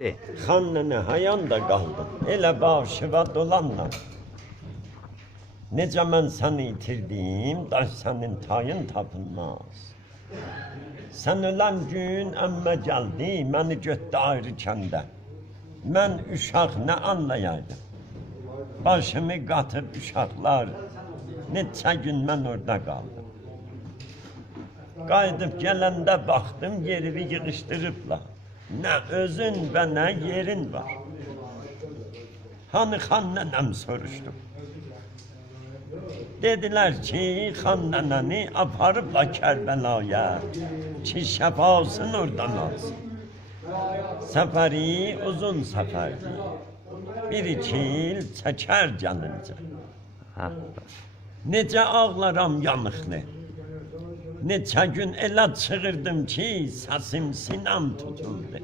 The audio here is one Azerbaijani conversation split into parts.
De. Xan nene hayan da qaldım, elə başıva dolanla. Necə mən səni itirdim, daş sənin tayın tapılmaz. Sən ölən gün əmmə gəldi, məni götdü ayrı kəndə. Mən uşaq nə anlayaydım? Başımı qatıb uşaqlar, neçə gün mən orada qaldım. Qayıdıb gələndə baxdım, yerimi yığışdırıblar. Nə özün və nə yerin var. Hani xan nənəm soruşdum. Dedilər ki, xan nənəni aparıblar Kərbəlaya, ki şəfasını oradan alsın. Səfəri uzun səfərdir. 1-2 il çəkər gəlincə. Necə ağlaram yanıqlı. Neçə gün elə çığırdım ki, səsim sinəm tutuldu.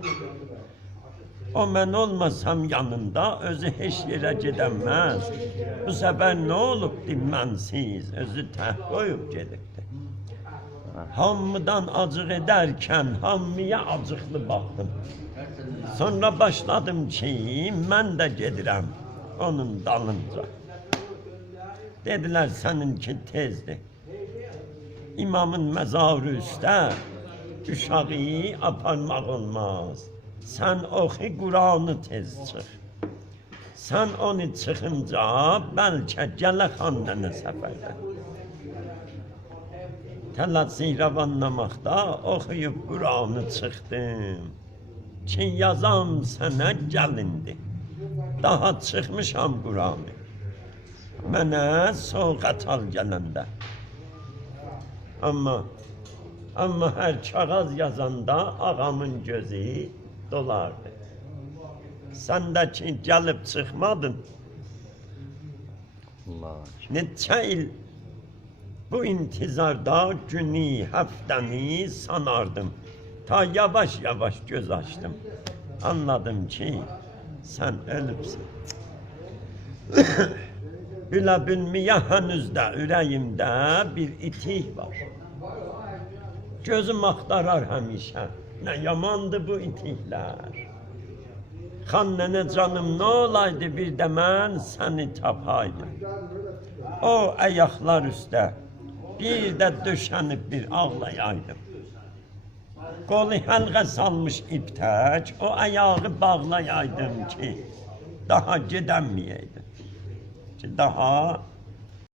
O mən olmasam yanında özü heç yerə gedəməz. Bu səfər nə olub dinmənsiz, özü tək qoyub gedibdi. Hamıdan acıq edərkən hamıya acıqlı baxdım. Sonra başladım ki, mən də gedirəm onun dalınca. Dedilər səninki tezdir. İmamın məzarı üstə uşağı aparmaq olmaz. Sən oxu Quranı tez çıx. Sən onu çıxınca bəlkə gələ xan nənə səfərdə. Tələsik rəvanlamaqda oxuyub Quranı çıxdım. Ki yazam sənə gəlindi. Daha çıxmışam Quranı. Mənə soğuqat al gələndə. Amma hər kağız yazanda ağamın gözü dolardı. Sən də ki gəlib çıxmadın. Neçə il bu intizarda günü, həftəni sanardım. Ta yavaş-yavaş göz açdım. Anladım ki sən ölübsün. Bilə bilməyə hənüz də ürəyimdə bir itik var. Gözüm axtarar həmişə. Nə yamandı bu itiklər. Xan nənə canım nə olaydı bir də mən səni tapaydım. O ayaqlar üstə bir də döşənib bir ağlayaydım. Qolu həlqə salmış iptək o ayağı bağlayaydım ki daha gedəməyəydim. Ki daha